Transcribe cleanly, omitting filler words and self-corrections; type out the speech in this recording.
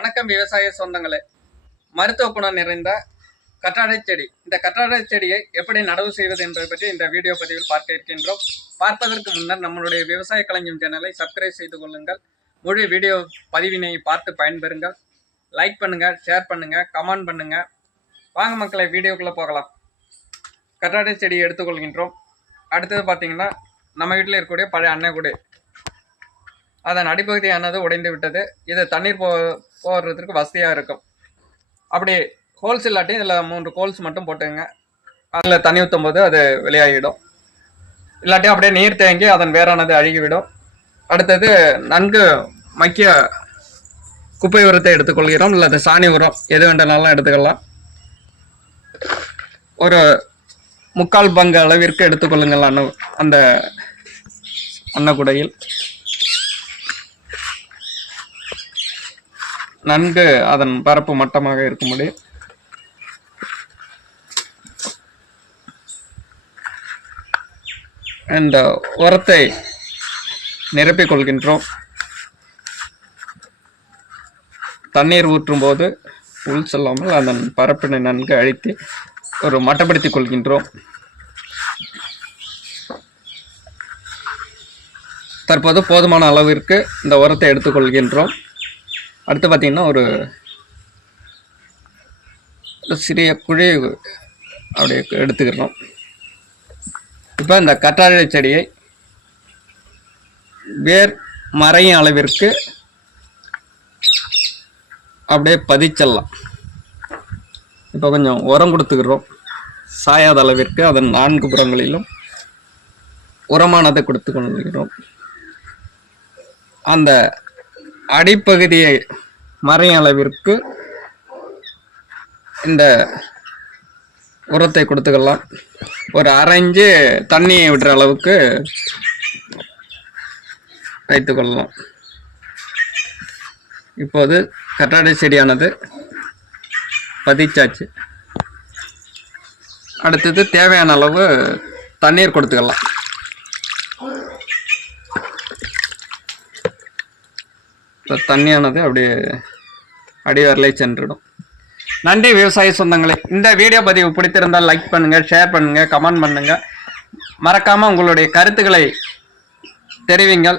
வணக்கம் விவசாய சொந்தங்களே. மருத்துவ குணம் நிறைந்த கற்றாழை செடி. இந்த கற்றாழை செடியை எப்படி நடவு செய்வது என்பதை பற்றி இந்த வீடியோ பதிவில் பார்க்க இருக்கின்றோம். பார்ப்பதற்கு முன்னர் நம்மளுடைய விவசாய களஞ்சியம் சேனலை சப்ஸ்கிரைப் செய்து கொள்ளுங்கள். முழு வீடியோ பதிவினை பார்த்து பயன்பெறுங்கள். லைக் பண்ணுங்கள், ஷேர் பண்ணுங்கள், கமெண்ட் பண்ணுங்கள். வாங்க மக்களை, வீடியோக்குள்ளே போகலாம். கற்றாழை செடியை எடுத்துக்கொள்கின்றோம். அடுத்தது பார்த்தீங்கன்னா, நம்ம வீட்டில் இருக்கக்கூடிய பழைய அன்னைக்குடி, அதன் அடிப்பகுதியானது உடைந்து விட்டது. இது தண்ணீர் போடுறதுக்கு வசதியாக இருக்கும். அப்படி ஹோல்ஸ் இல்லாட்டி இதில் 3 ஹோல்ஸ் மட்டும் போட்டுங்க. அதில் தண்ணி ஊற்றும் போது அது வெளியாகிடும். இல்லாட்டி அப்படியே நீர் தேங்கி அதன் வேறானது அழுகிவிடும். அடுத்தது நன்கு மக்கிய குப்பை உரத்தை எடுத்துக்கொள்கிறோம். இல்லை சாணி உரம் எது வேண்டாலும் எடுத்துக்கலாம். ஒரு 3/4 பங்கு அளவிற்கு எடுத்துக்கொள்ளுங்கள். அந்த அன்னக்குடையில் நன்கு அதன் பரப்பு மட்டமாக இருக்கும்படி இந்த உரத்தை நிரப்பிக் கொள்கின்றோம். தண்ணீர் ஊற்றும் போது உள் செல்லாமல் அதன் பரப்பினை நன்கு அழித்து ஒரு மட்டப்படுத்திக் கொள்கின்றோம். தற்போது போதுமான அளவிற்கு இந்த உரத்தை எடுத்துக்கொள்கின்றோம். அடுத்து பார்த்திங்கன்னா, ஒரு சிறிய குழி அப்படியே எடுத்துக்கிறோம். இப்போ இந்த கற்றாழை செடியை வேர் மறையும் அளவிற்கு அப்படியே பதிச்சிடலாம். இப்போ கொஞ்சம் உரம் கொடுத்துக்கிறோம். சாயாத அளவிற்கு அதன் 4 புறங்களிலும் உரமானதை கொடுத்து கொள்கிறோம். அந்த அடிப்பகுதியை மறையும் அளவிற்கு இந்த உரத்தை கொடுத்துக்கலாம். ஒரு 1/2 இன்ச்சு தண்ணியை விடுற அளவுக்கு வைத்துக்கொள்ளலாம். இப்போது கற்றாழை செடியானது பதிச்சாச்சு. அடுத்தது தேவையான அளவு தண்ணீர் கொடுத்துக்கலாம். தண்ணியானது அப்படியே அடிவரலை சென்றுடும். நன்றி விவசாய சொந்தங்களே. இந்த வீடியோ பதிவு பிடித்திருந்தால் லைக் பண்ணுங்கள், ஷேர் பண்ணுங்கள், கமெண்ட் பண்ணுங்கள். மறக்காமல் உங்களுடைய கருத்துக்களை தெரிவிங்கள்.